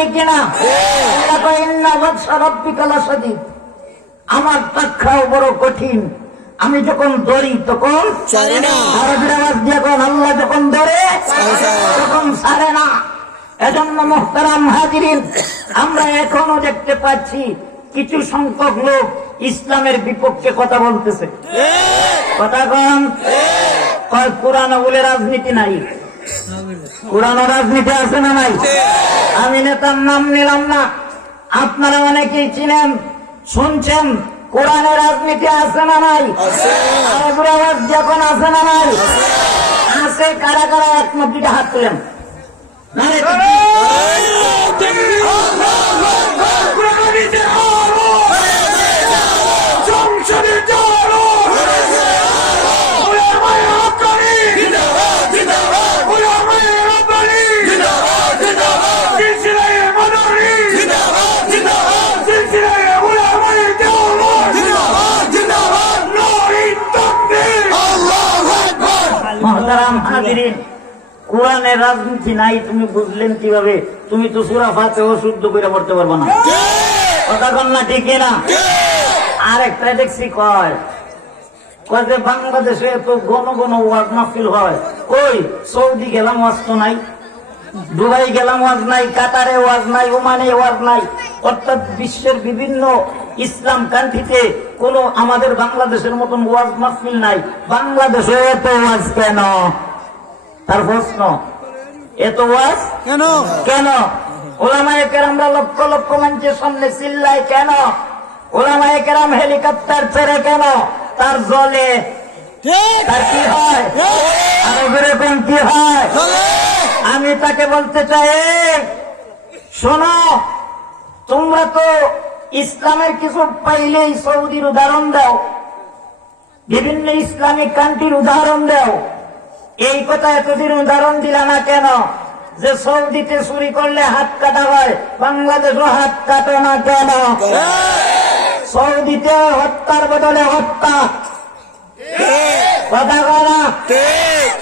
ঠিক কিনা? আমার তাক্ষাও বড় কঠিন, আমি যখন ধরি তখন যখন আল্লাহ যখন ধরে তখন ছাড়ে না। এজন্য মুহতারাম হাজিরিন, আমরা এখনো দেখতে পাচ্ছি কিছু সংখ্যক লোক ইসলামের বিপক্ষে কথা বলতেছে। কথা কন, কোরআন বলে রাজনীতি নাই, কোরআন রাজনীতি আছে না নাই? আমি নেতার নাম নিলাম না, আপনারা অনেকেই চিনেন শুনছেন। কোরআনের রাজনীতি আছে না নাই? যখন আছে না নাই? আছে। কারা কারা একমত দিকে হাত তুলেন। কোরআনের রাজনীতি নাই তুমি বুঝলেন কিভাবে? তুমি তো সূরা ফাতিহা শুদ্ধ করে পড়তে পারবে না। কথা কন না ঠিক না? আরেকটা দেখছি কয় যে বাংলাদেশে এত ঘন ঘন ওয়াজ মাহফিল হয়, কই সৌদি গেলাম ওয়াজ তো নাই, দুবাই গেলাম ওয়াজ নাই, কাতারে ওয়াজ নাই, ওমানে ওয়াজ নাই। অর্থাৎ বিশ্বের বিভিন্ন ইসলাম কান্ট্রিতে কোন আমাদের বাংলাদেশের মতন ওয়াজ মাহফিল নাই। বাংলাদেশে এত ওয়াজ কেন? তার প্রশ্ন, এত ওয়াজ কেন? কেন ওলামায়ে কেরামরা লক্ষ লক্ষ মানুষের সামনে চিল্লায় কেন? ওলামায়ে কেরাম হেলিকপ্টার ছেড়ে কেন? তার জলে তার কি হয়? আরো এরকম কি হয়? আমি তাকে বলতে চাই, শোনো, তোমরা তো ইসলামের কিছু পাইলেই সৌদির উদাহরণ দাও, বিভিন্ন ইসলামিক কান্ট্রির উদাহরণ দাও। এই কথা এতদিন উদাহরণ দিলা না কেন? যে সৌদিতে চুরি করলে হাত কাটা হয়, বাংলাদেশও হাত কাটো না কেন? সৌদিতে হত্যার বদলে হত্যা, কথা বলা।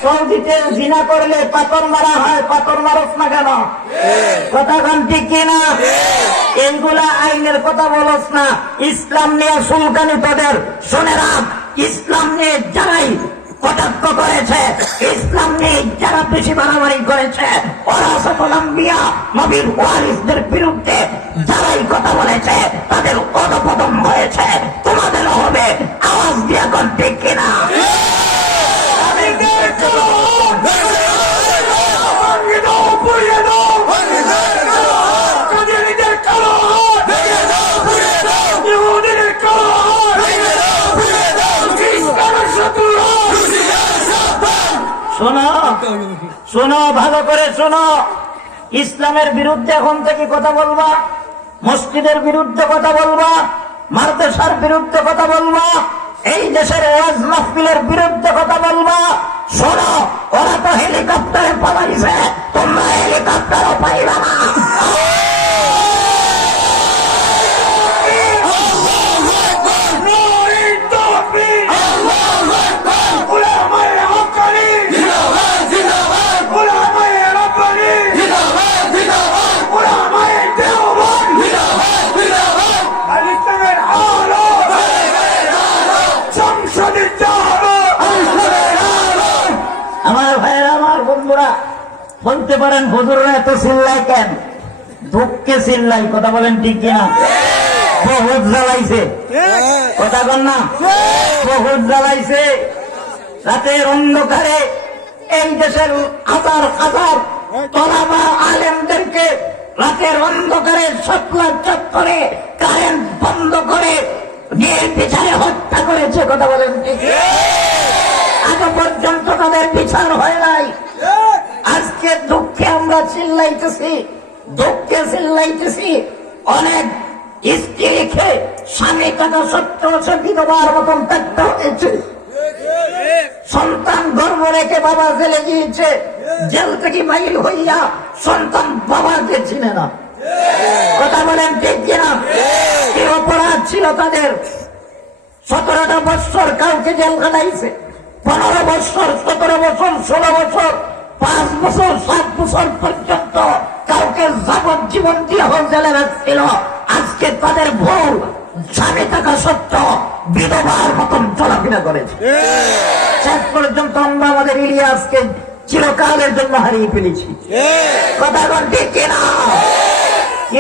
সৌদিতে জিনা করলে পাথর মারা হয়, পাথর মারস না কেন? কথা কন ঠিক কিনা? এইগুলা আইনের কথা বলস না। ইসলাম নিয়ে সুলকানি তোদের শুনে রাখ। ইসলাম নিয়ে যারাই কটাক্ষ করেছে, ইসলাম নিয়ে যারা বেশি বাড়াবাড়ি করেছে, ওরা সকল আম্বিয়া নবীর ওয়ারিসদের বিরুদ্ধে যারাই কথা বলেছে তাদের অধঃপতন হয়েছে, তোমাদেরও হবে। আওয়াজ দিয়া কন ঠিক কিনা? শোনো শোনো, ভালো করে শোনো। ইসলামের বিরুদ্ধে এখন থেকে কথা বলবা, মসজিদের বিরুদ্ধে কথা বলবা, মাদ্রাসার বিরুদ্ধে কথা বলবা, এই দেশের ওয়াজ মাহফিলের বিরুদ্ধে কথা বলবা। শোনো, ওরা তো হেলিকপ্টারে পালাইছে, তোমরা হেলিকপ্টারও পাইবা না। বলতে পারেন হুজুররা এত চিল্লায় কেন? দুঃখে চিল্লাই, কথা বলেন ঠিক কিনা? বহুত জ্বালাইছে, কথা বল না? বহুত জ্বালাইছে। রাতের অন্ধকারে এই দেশের হাজার হাজার তলাবা আলেমদেরকে রাতের অন্ধকারে সপ্লার চত্বরে কারেন্ট বন্ধ করে নির্বিচারে হত্যা করেছে, কথা বলেন ঠিক? আজ পর্যন্ত তাদের বিচার হয় নাই। আজকে দুঃখে আমরা চিল্লাইতেছি, দুঃখে চিল্লাইতেছি। অনেক স্ত্রী রেখে স্বামী কাটা সত্ত্বেও সে বিধবার মতন থাকতে হয়েছে। সন্তান গর্ভ রেখে বাবা জেলে গিয়েছে, জেল থেকে বাইর হইয়া সন্তান বাবাকে চিনে না, কথা বলেন ঠিক কিনা? কি অপরাধ ছিল তাদের? 17টা বৎসর কাউকে জেল খাটাইছে, 15 বৎসর, 17 বছর, 16 বছর, 5 বছর, 7 বছর পর্যন্ত কাউকে যাবজ্জীবন দিয়ে জেলে রাখছিল, আজকে তাদের ভুল স্বামী থাকা সত্ত্বেও বিধবার মতন চলাফেরা করেছে। শেষ পর্যন্ত আমরা আমাদের ইলিয়াসকে চিরকালের জন্য হারিয়ে ফেলেছি। কথা বলতে কিনা? কি